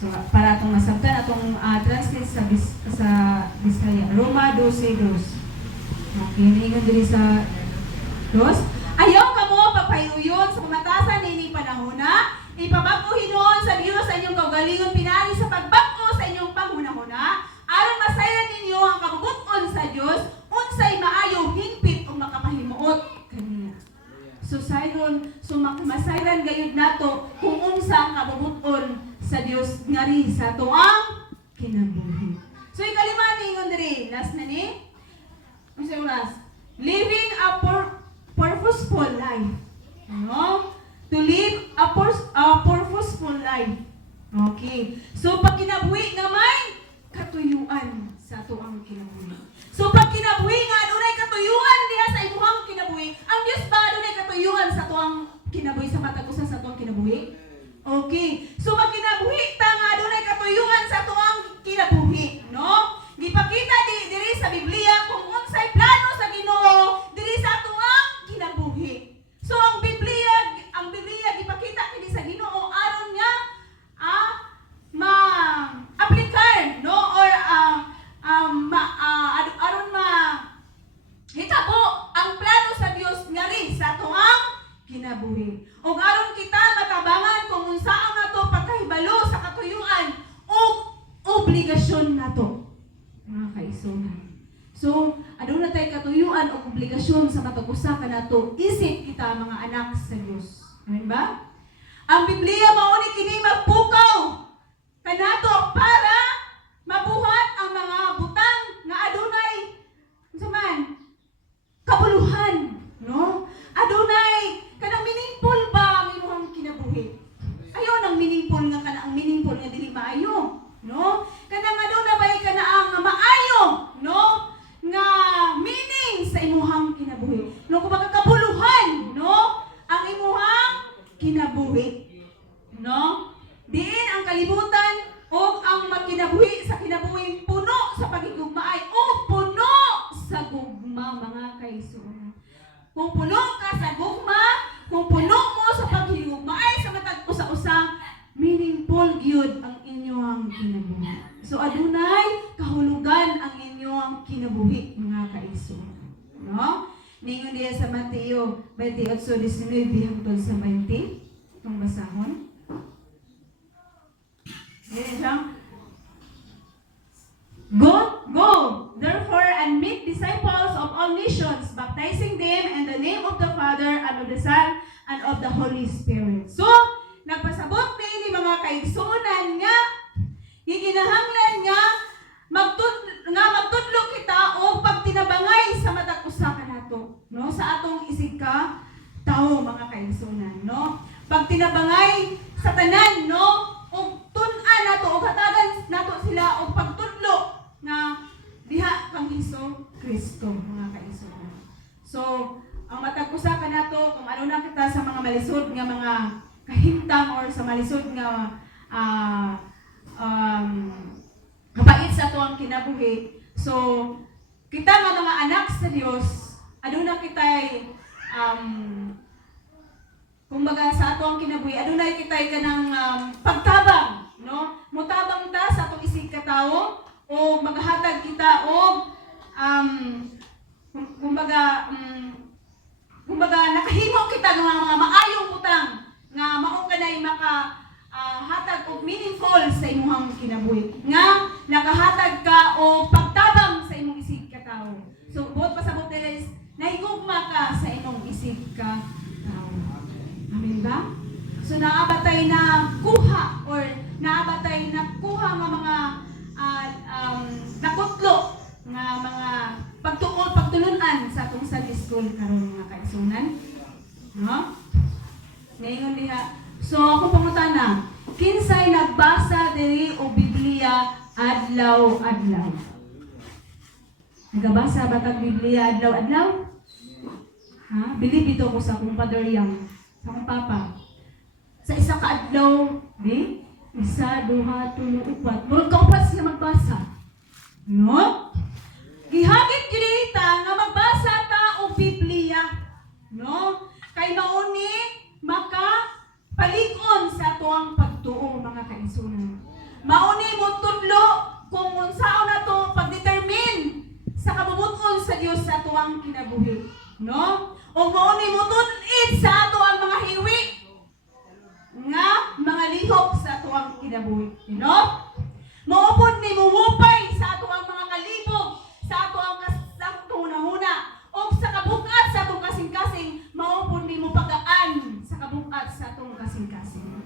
So para atong masabtan atong translate sa Bisaya. Roma 12:2. Okay, ingon diri sa dos. Ayaw kamo pagpayuyon sa pamatasan nining panahon na ipabag-o hinuon sa Dios sa inyong kaugalingon pinagi sa pagbag-o sa inyong panghunahuna aron masayan ninyo ang kabubut-on sa Dios unsay maayo hingpit ug makapahimuot kaniya. So sayron masayran gayud nato kung unsa ang kabubut-on sa Dios ngari sa tuang kinabuhi. So ikalima ningon diri, last na ni. Unsay oras? Living a purposeful life. No? To live a purposeful life. Okay. So pag kinabuhi nga may katuyuan sa tuang kinabuhi. So pag kinabuhi nga adunay katuyuan diha sa imuhang kinabuhi, ang Dios ba adunay katuyuan sa tuang kinabuhi sa matag usa sa tuang kinabuhi? Okay. So pag kinabuhi ta nga adunay katuyuan sa tuang kinabuhi, no? Gipakita diri sa Biblia kung unsay plano sa Ginoo diri sa tuang kinabuhi. So ang Biblia gipakita kini sa Ginoo aron nga ma-aplikar, no, or aron hitabo ang plano sa Dios ngari sa tuang kinabuhi. Ug aron kita matabangan kung unsa ang ato pagkahibalo sa katuyuan ug obligasyon nato. Mga kaigsunan. So, aduna tay katuyuan o obligasyon sa matag usa kanato isip kita mga anak sa Dios. Amen ba? Ang Biblia mao ni kini magpukaw kanato para mabuhat ang mga butang nga adunay unsa man kabuluhan, no? Adunay kanang meaningful ba ang imong kinabuhi? Ayo nang meaningful nga kana ang meaningful nga dili maayo, no? Kanang aduna bay kana ang maayo, no? Nga meaning sa imuhang kinabuhi. No, kung kabuluhan, no? Ang imuhang kinabuhi. No? Diin ang kalibutan o ang magkinabuhi sa kinabuhi puno sa pagigugmaay o puno sa gugma, mga kaigsuonan. Kung puno ka sa gugma, kung puno mo sa pagigugmaay sa matag usa-usa, meaningful gyud ang inyong kinabuhi. So adunay kahulugan ang inyong kinabuhi, mga kaigsuonan. No? Ningon diya sa Mateo 28:19 hangtod sa 20. Itong basahon. Go, therefore, and make disciples of all nations, baptizing them in the name of the Father, and of the Son, and of the Holy Spirit. So, nagpasabot na ini mga kaigsuonan nga, giginahanglan nga, magtudlo kita o pagtinabangay sa matag usa kanato, no? Sa atong isig ka tao, mga kaigsuonan, no? Pagtinabangay sa tanan, no? O tun-an nato o hatagan nato sila o pagtudlo nga diha kang Hesus Kristo, mga kaigsuonan. So, ang matag usa kanato kung ano na kita sa mga malisod nga mga kahimtang or sa malisod nga kapait sa ato ang kinabuhi. So, kita nga mga anak sa Dios, aduna kitay kumbaga sa ato ang kinabuhi, adunay kitay kanang pagtabang, no? Mutabang ta sa atong isig ka tawo o maghatag kita og kumbaga nakahimo kita ng mga maayong butang nga mao kanay maka hatag og meaningful sa imong kinabuhi. Nga nakahatag ka o pagtabang sa imong isig ka tawo. So buot pasabot nila is nahigugma ka sa imong isig ka tawo. Amen ba? So naabatay na kuha or naabatay na kuha nga mga nakutlo nga mga pagtulunan sa atong Sunday school karon, mga kaigsuonan. No? Ngayon diha. So ako pangutana, kinsay nagbasa diri o Biblia adlaw-adlaw? Nagabasa ba tag Biblia adlaw-adlaw? Ha? Believe ito ko sa akong Father Yang, sa akong Papa. Sa isa ka adlaw, di? Isa, duha, tulo, upat. Murag kaupat sila magbasa. No? Gihagit kita nga magbasa ta o Biblia. No? Kay mauni maka palikon sa tuang pagtuo, mga kaigsuonan. no? O mao ni mutun-id sa ato ang mga hiwi nga mga lihok sa ato ang kinabuhi, no? Maupod ni muhupay sa ato ang mga kalibog, sa ato ang kahuna-huna, o sa kabukat sa atong kasing-kasing, maupod ni mo pagaan sa kabukat sa atong kasing-kasing.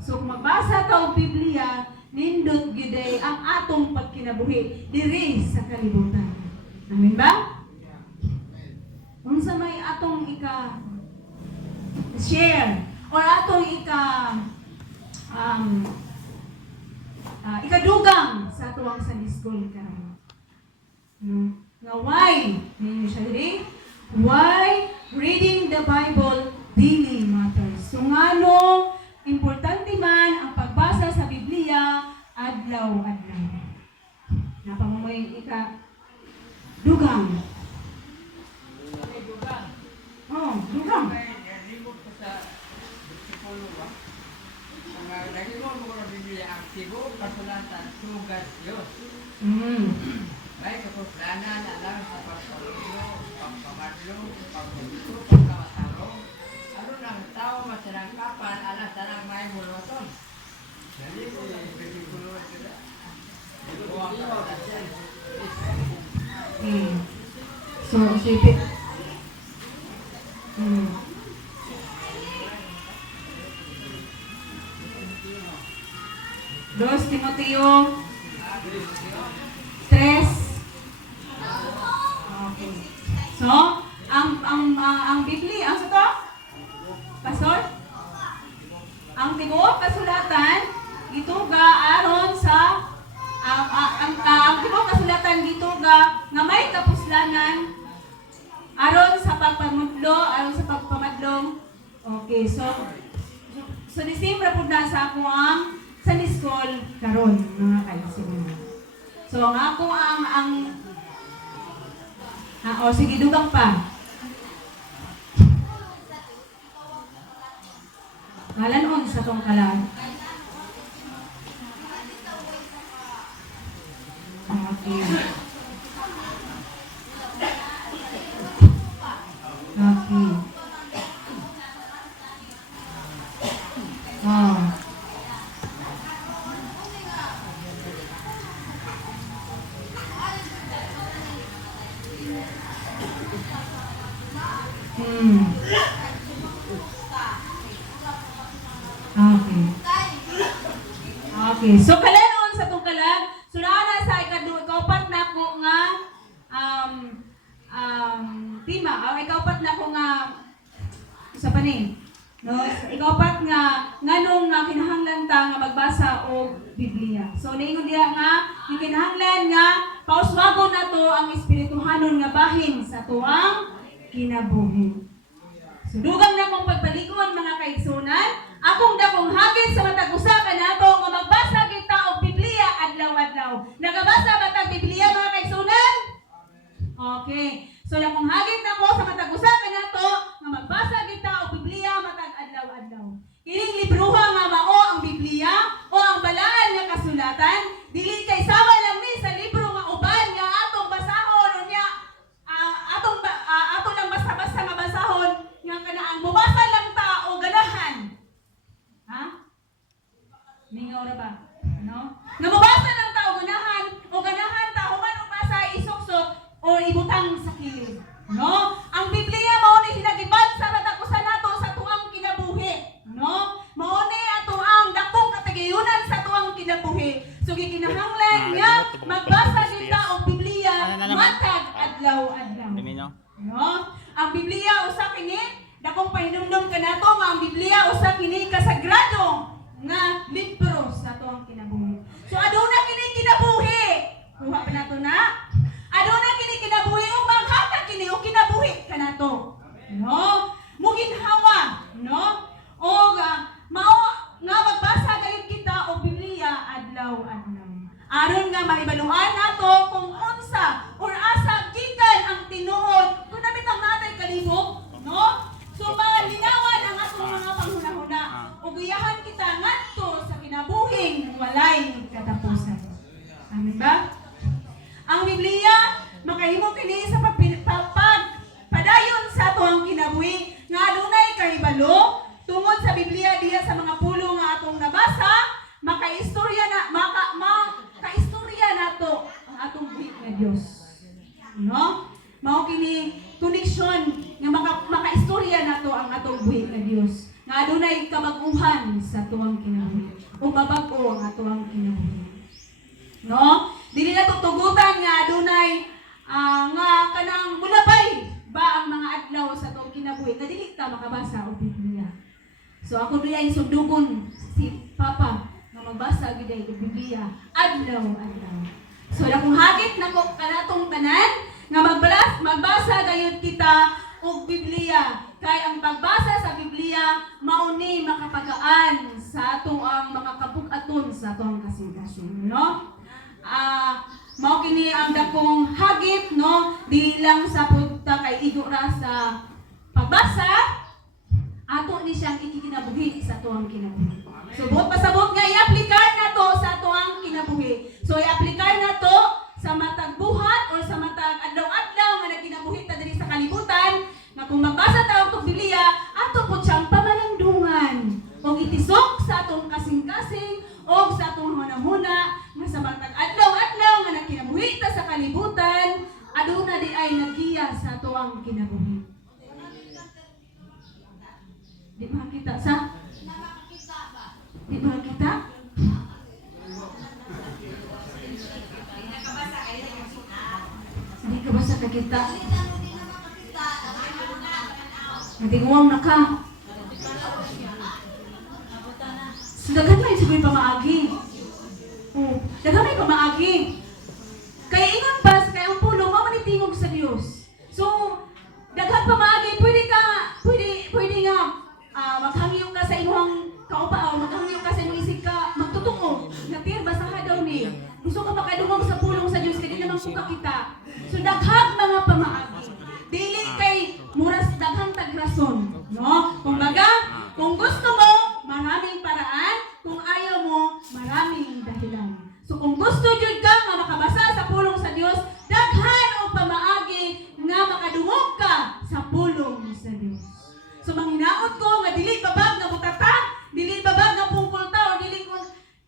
So kung magbasa ta og Biblia, nindot gyud ang atong pagkinabuhi diri sa kalibutan. Amen ba? Unsa may atong share or atong ikadugang sa tuwang Sunday school karon. Nga why? Ninyo siya diri? Why reading the Bible daily matters? So ngano importante man ang pagbasa sa Biblia adlaw-adlaw. Napamoy dugang. Oh, dugang. Nalibot ko sa Sipolo ba? Nalibot mo ng Biblia ang Cebu, kasulatan, sugat Diyos. May kapuslanan, alam sa pagpalulo, pagpamadlo, pagpulo, pagkamataro. Ano ng tao masinangkapan, alas tanang may muluton. Nalibot ang Sipolo sila. Buwang kasulatan. So, sipit. Dos Timoteo 3. Okay. So, ang Biblia, ang to? Pastor? Ang tibuok kasulatan gituga aron sa ang tibuok kasulatan gituga nga may kapuslanan aron sa pagpamudlo, aron sa pagpamadlong. Okay, so December pud na sa ako ang Sunday school karon mga kaigsuon. So ang ako sige dugang pa. Halanon sa tong kalag. Okay. Okay. Oh. Okay. So kalanon sa tong kalag, sunana sa ikaupat na ko nga tema, ikaupat na ko nga sa paning. No, ikaupat nga nganong nga kinahanglan ta nga magbasa og Biblia. So niingon diha nga kinahanglan nga pauswagon nato ang espirituhanon nga bahin sa tuwang kinabuhi. So dugang na kong pagpalikon mga kaigsunan, akong dakong hagit sa matag usa kanato nga magbasa kita og Biblia adlaw-adlaw. Nagabasa ba tag Biblia mga kaigsunan? Okay. So dakong hagit nako sa matag usa kanato nga magbasa kita og Biblia matag adlaw-adlaw. Kining libruha nga mao ang Biblia o ang balaan nga kasulatan, dili kay sama lang ni sa libro nga uban nga atong basahon unya ato lang basta-basta nga basahon nga kanaan mubasa lang ta o ganahan. Ha? Mingaw ra ba? No? Nga mubasa lang ta o ganahan ta human og basa isuksok o ibutang sa kilid. No? Ang Biblia mao ni hinagibad sa matag usa nato sa tuang kinabuhi. No? Mao ni ato ang dakong katagayunan sa tuang kinabuhi. So gikinahanglan nga magbasa kita og Biblia matag adlaw-adlaw. No? Ang Biblia usa kini dakong pahinumdom kanato nga ang Biblia usa kini kasagrado nga libro sa tuang kinabuhi. So aduna kini kinabuhi. Kuha pa nato na. Aduna kini kinabuhi o maghatag kini o kinabuhi kanato. No? Muginhawa, no? O mao nga magbasa gayud kita og Biblia adlaw-adlaw. Aron nga maibaluan nato kung unsa or asa gikan ang tinuod kung nabitang natay kalibog, no? So malinawan ang atong mga panghunahuna. Ug giyahan kita ngadto sa kinabuhing walay katapusan. Amen ba? Ang Biblia makahimo kini sa pagpadayon Dios. No? Mao kini koneksyon nga makaistorya nato ang atong buhi nga Dios. Nga adunay kabag-uhan sa tuwang kinabuhi. O mabag-o ang atong kinabuhi. No? Dili na tutugutan nga adunay nga kanang mulabay ba ang mga adlaw sa atong kinabuhi nga dili ta makabasa og Biblia. So ako diay sundugon si Papa nga magbasa gid og Biblia adlaw-adlaw. So akong hagit nako kanatong tanan nga magbasa gayud kita og Biblia kay ang pagbasa sa Biblia mao ni makapagaan sa ato ang mga kabug-aton sa atong kasing-kasing, no? Mao kini ang dakong hagit, no? Di lang sa pagta kay igo ra sa pagbasa ato ni siyang ikikinabuhi sa ato ang kinabuhi. So buot pasabot nga i-apply nato sa ato ang kinabuhi. So i-apply nato sa matag buhat o sa matag adlaw-adlaw nga nagkinabuhi ta diri sa kalibutan nga kung magbasa ta og Biblia ato po siyang pamalandungan o itisok sa atong kasing-kasing o sa atong hunahuna nga sa matag adlaw-adlaw nga nagkinabuhi ta sa kalibutan aduna di ay nagiya sa ato ang kinabuhi. Di makita sa? Di makita? Hindi ka ba sa kakita? Natinguang na ka. So, daghan may sabi pamaagi. Daghan may pamaagi. Kaya ingon ba, kaya ang pulo, mamanitingog sa Diyos. So, daghan pamaagi, pwede nga, maghangyo ka sa inyong kaupa, o maghangyo ka sa inyong isig ka, magtutuo. Natir, basaha daw ni. Gusto ko makadungog sa pulong sa Diyos, kaya naman ko kakita. So, daghang mga pamaagi. Dili kay muras daghang tagrason, no? Kumbaga, kung gusto mo, maraming paraan. Kung ayaw mo, maraming dahilan. So, kung gusto jud ka nga makabasa sa pulong sa Dios, daghan o pamaagi nga makadungog ka sa pulong sa Dios. So, manghinaot ko nga dili babag nga butata, dili babag nga pungkulta o dili ko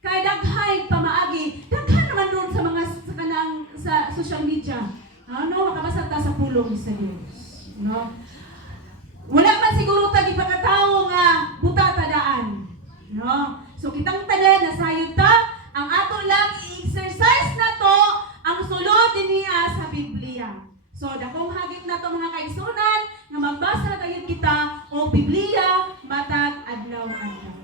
kay daghay pamaagi. Daghan naman ron sa mga sa social media. Ano, makabasa ta sa pulong sa Dios. No? Wala man siguro ta gipakatawo nga butata daan. No? So kitang tanan nasayod ta ang ato lang i-exercise na to ang sulod niya sa Biblia. So dakong hagit na to mga kaigsunan nga magbasa tayo kita o Biblia matag adlaw-adlaw.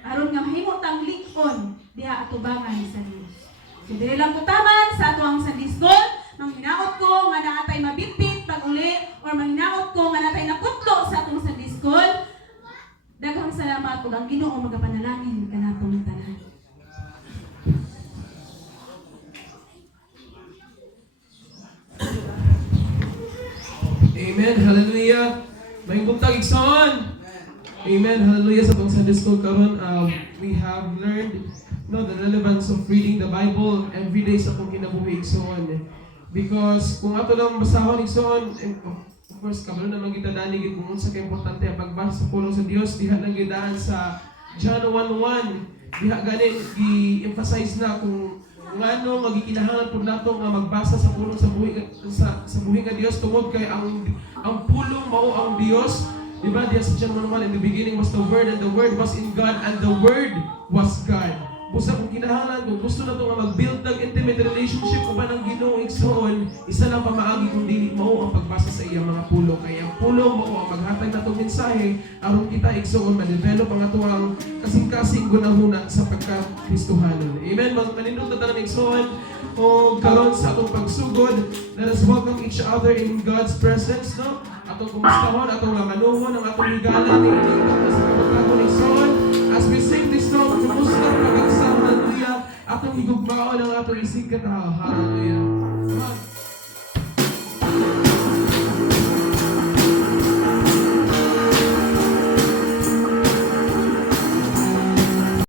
Aron nga mahimo tang likon diha atubangan sa Dios. So dili lang kutaman sa ato ang Sunday school, manghinaot ko nga naatay mabitbit pag uli or manghinaot ko nga naatay nakutlo sa atong Sunday school. Daghang salamat ug ang Ginoo magapanalangin kanatong tanan. Amen. Hallelujah. May buntag igsoon. Amen. Hallelujah. Sa atong Sunday school karon, we have learned the relevance of reading the Bible every day sa atong kinabuhi igsoon. Because kung ato lang basahon igsoon, of course, kabalo naman kita danig kung unsa ka importante ang pagbasa sa pulong sa Dios, diha lang gidaan sa John 1:1. Diha ganin i-emphasize na kung ngano magikinahanglan pud nato nga magbasa sa pulong sa buhi nga Dios tungod kay ang pulong mao ang Dios. Diba? Diya sa John 1:1, in the beginning was the Word, and the Word was in God, and the Word was God. Busa kung kinahanglan, kung gusto na ito nga mag-build ng intimate relationship o ba ng Ginoo igsoon, isa lang pamaagi kung dili mao ang pagbasa sa iyang mga pulong. Kaya ang pulong mao ang maghatag na itong mensahe aron kita igsoon ma-develop ang atuang kasing-kasing gunahuna sa pagka-Kristohanon. Amen? Manindot na tanan igsoon o karon sa atong pagsugod, let us welcome each other in God's presence, no? Atong kumustahon, atong langanuhon, ang atong higalan, iinigdot sa kapagkakon igsoon. As we sing this song, kumusta pag-agsam, hallelujah, atong higugmaon ang atong isig katahaw, hallelujah.